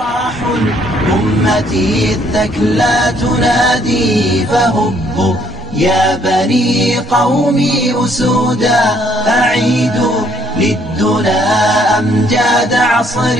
جراح الأمة الثكلى تنادي فهبوا يا بني قومي أسودا أعيدوا للدنا أمجاد عصر.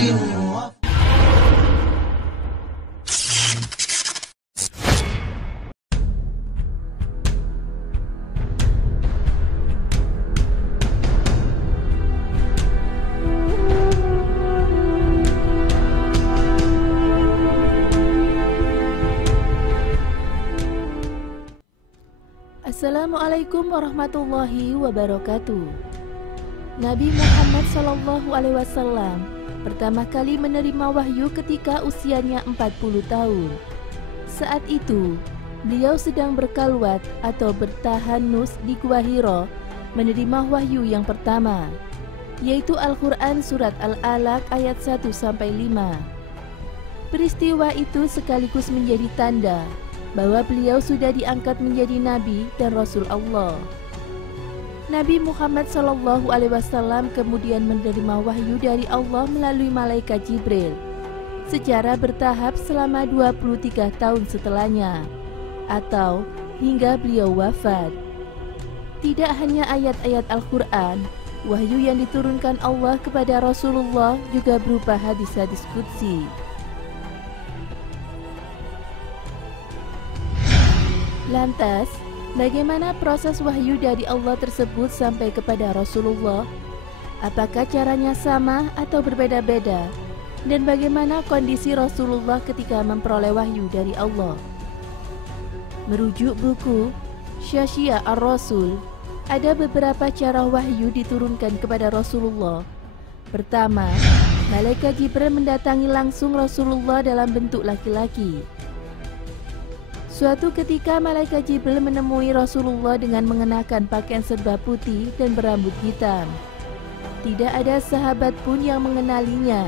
Assalamualaikum warahmatullahi wabarakatuh. Nabi Muhammad SAW pertama kali menerima wahyu ketika usianya 40 tahun. Saat itu, beliau sedang berkalwat atau bertahanus di Gua Hira menerima wahyu yang pertama, yaitu Al-Quran Surat Al-Alaq ayat 1-5. Peristiwa itu sekaligus menjadi tanda bahwa beliau sudah diangkat menjadi Nabi dan Rasul Allah. Nabi Muhammad SAW kemudian menerima wahyu dari Allah melalui malaikat Jibril secara bertahap selama 23 tahun setelahnya, atau hingga beliau wafat. Tidak hanya ayat-ayat Al-Quran, wahyu yang diturunkan Allah kepada Rasulullah juga berupa hadis-hadis qudsi. Lantas, bagaimana proses wahyu dari Allah tersebut sampai kepada Rasulullah? Apakah caranya sama atau berbeda-beda? Dan bagaimana kondisi Rasulullah ketika memperoleh wahyu dari Allah? Merujuk buku Syasia Ar-Rasul, ada beberapa cara wahyu diturunkan kepada Rasulullah. Pertama, malaikat Jibril mendatangi langsung Rasulullah dalam bentuk laki-laki. Suatu ketika malaikat Jibril menemui Rasulullah dengan mengenakan pakaian serba putih dan berambut hitam. Tidak ada sahabat pun yang mengenalinya.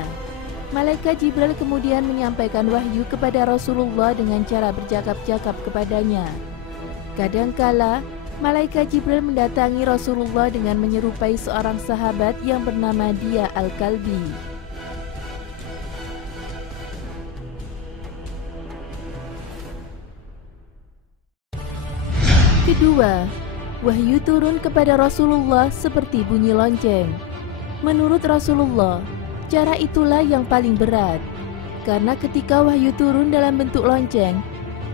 Malaikat Jibril kemudian menyampaikan wahyu kepada Rasulullah dengan cara bercakap-cakap kepadanya. Kadangkala, malaikat Jibril mendatangi Rasulullah dengan menyerupai seorang sahabat yang bernama Dia Al-Kalbi. Kedua, wahyu turun kepada Rasulullah seperti bunyi lonceng. Menurut Rasulullah, cara itulah yang paling berat, karena ketika wahyu turun dalam bentuk lonceng,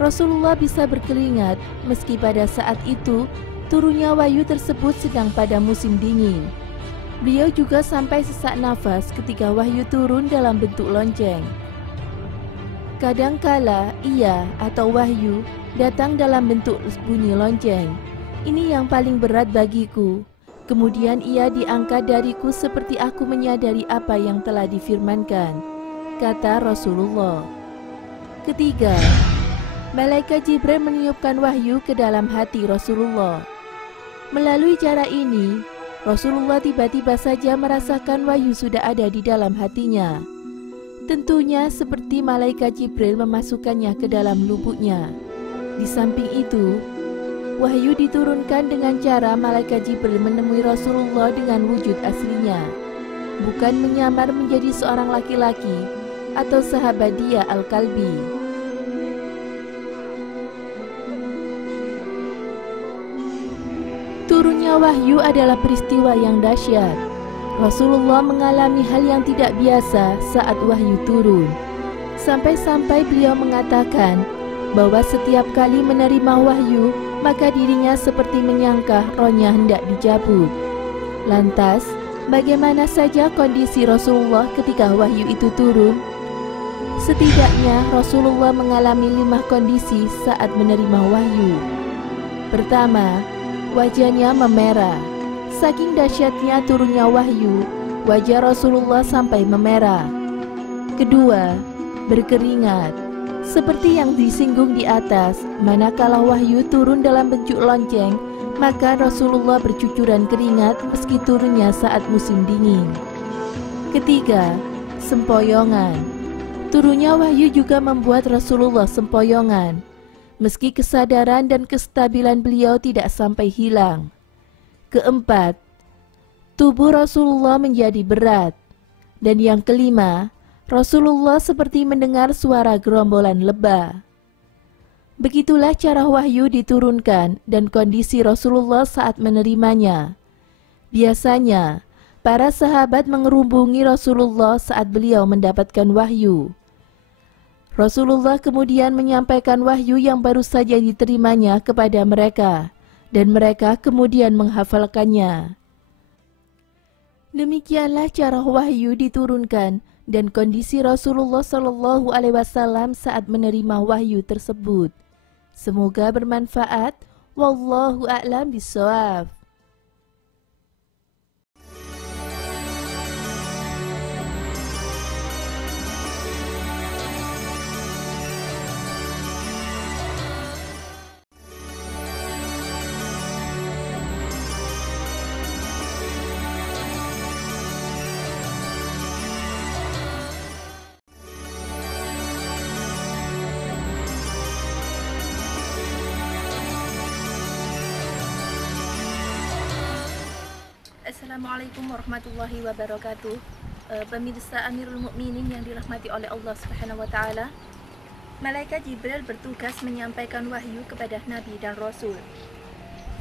Rasulullah bisa berkeringat meski pada saat itu turunnya wahyu tersebut sedang pada musim dingin. Beliau juga sampai sesak nafas ketika wahyu turun dalam bentuk lonceng. Kadangkala ia atau wahyu datang dalam bentuk bunyi lonceng. Ini yang paling berat bagiku. Kemudian ia diangkat dariku seperti aku menyadari apa yang telah difirmankan, kata Rasulullah. Ketiga, malaikat Jibril meniupkan wahyu ke dalam hati Rasulullah. Melalui cara ini, Rasulullah tiba-tiba saja merasakan wahyu sudah ada di dalam hatinya. Tentunya seperti malaikat Jibril memasukkannya ke dalam lubuknya. Di samping itu, wahyu diturunkan dengan cara malaikat Jibril menemui Rasulullah dengan wujud aslinya, bukan menyamar menjadi seorang laki-laki atau sahabat Dia Al-Kalbi. Turunnya wahyu adalah peristiwa yang dahsyat. Rasulullah mengalami hal yang tidak biasa saat wahyu turun. Sampai-sampai beliau mengatakan bahwa setiap kali menerima wahyu, maka dirinya seperti menyangka rohnya hendak dicabut. Lantas, bagaimana saja kondisi Rasulullah ketika wahyu itu turun? Setidaknya Rasulullah mengalami 5 kondisi saat menerima wahyu. Pertama, wajahnya memerah. Saking dahsyatnya turunnya wahyu, wajah Rasulullah sampai memerah. Kedua, berkeringat. Seperti yang disinggung di atas, manakala wahyu turun dalam bentuk lonceng, maka Rasulullah bercucuran keringat meski turunnya saat musim dingin. Ketiga, sempoyongan. Turunnya wahyu juga membuat Rasulullah sempoyongan, meski kesadaran dan kestabilan beliau tidak sampai hilang. Keempat, tubuh Rasulullah menjadi berat. Dan yang kelima, Rasulullah seperti mendengar suara gerombolan lebah. Begitulah cara wahyu diturunkan dan kondisi Rasulullah saat menerimanya. Biasanya, para sahabat mengerubungi Rasulullah saat beliau mendapatkan wahyu. Rasulullah kemudian menyampaikan wahyu yang baru saja diterimanya kepada mereka, dan mereka kemudian menghafalkannya. Demikianlah cara wahyu diturunkan dan kondisi Rasulullah Shallallahu Alaihi Wasallam saat menerima wahyu tersebut. Semoga bermanfaat. Wallahu a'lam bishawab. Assalamualaikum warahmatullahi wabarakatuh. Pemirsa Amirul Mukminin yang dirahmati oleh Allah Subhanahu wa taala. Malaikat Jibril bertugas menyampaikan wahyu kepada Nabi dan Rasul.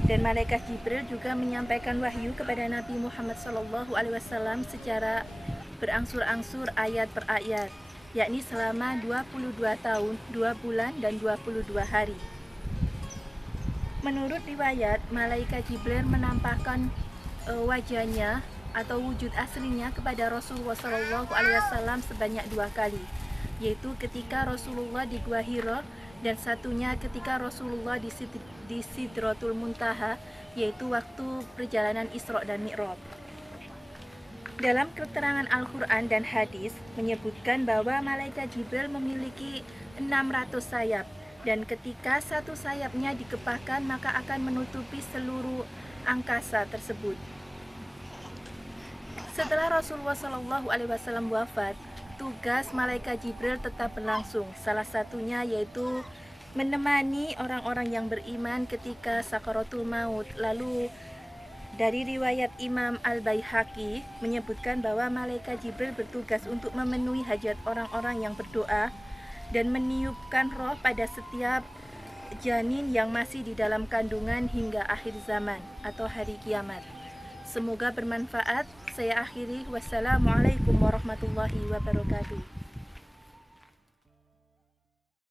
Dan malaikat Jibril juga menyampaikan wahyu kepada Nabi Muhammad SAW secara berangsur-angsur ayat per ayat, yakni selama 22 tahun, 2 bulan dan 22 hari. Menurut riwayat, malaikat Jibril menampakkan wajahnya atau wujud aslinya kepada Rasulullah SAW sebanyak 2 kali, yaitu ketika Rasulullah di Gua Hira dan satunya ketika Rasulullah di Sidratul Muntaha, yaitu waktu perjalanan Isra dan Mi'raj. Dalam keterangan Al-Quran dan hadis menyebutkan bahwa malaikat Jibril memiliki 600 sayap, dan ketika satu sayapnya dikepakkan maka akan menutupi seluruh angkasa tersebut. Setelah Rasulullah SAW wafat, tugas malaikat Jibril tetap berlangsung. Salah satunya yaitu menemani orang-orang yang beriman ketika sakaratul maut. Lalu dari riwayat Imam Al-Baihaqi menyebutkan bahwa malaikat Jibril bertugas untuk memenuhi hajat orang-orang yang berdoa dan meniupkan roh pada setiap janin yang masih di dalam kandungan hingga akhir zaman atau hari kiamat. Semoga bermanfaat. Saya akhiri. Wassalamualaikum warahmatullahi wabarakatuh.